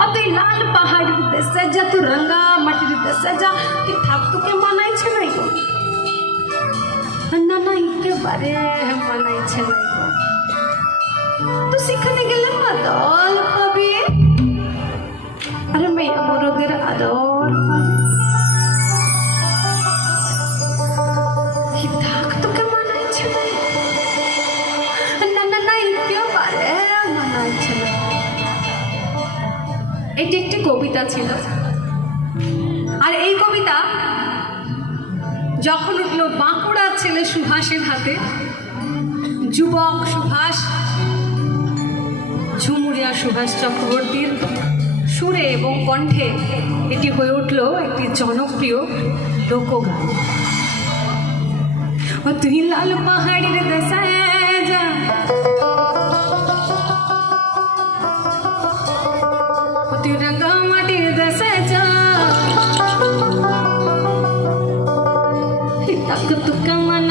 और তুই লাল পাহাড়ের দেশে যা, তুই রঙ্গা মাটির দেশে যা, কি থাক তোকে মানাইছে নাই গো? না না একেবারে মানাইছে নাই গো। তো সেখানে গেলে মাদল পাবি, আরে মেয়ে বড়দের আদর পাবি। কি থাক তোকে মানাইছে নাই? না না না একেবারে মানাইছে না। এটি একটি কবিতা ছিল, আর এই কবিতা যখন উঠলো বাঁকুড়া ছেলে সুভাষের হাতে, যুবক সুভাষ, ঝুমুরিয়া সুভাষ চক্রবর্তীর সুরে এবং কণ্ঠে এটি হয়ে উঠল একটি জনপ্রিয় লোকগান। ও তুই লাল পাহাড়ের দেশে যা, ও তুই রঙ্গা মাটির দেশে যা, तक तुका मन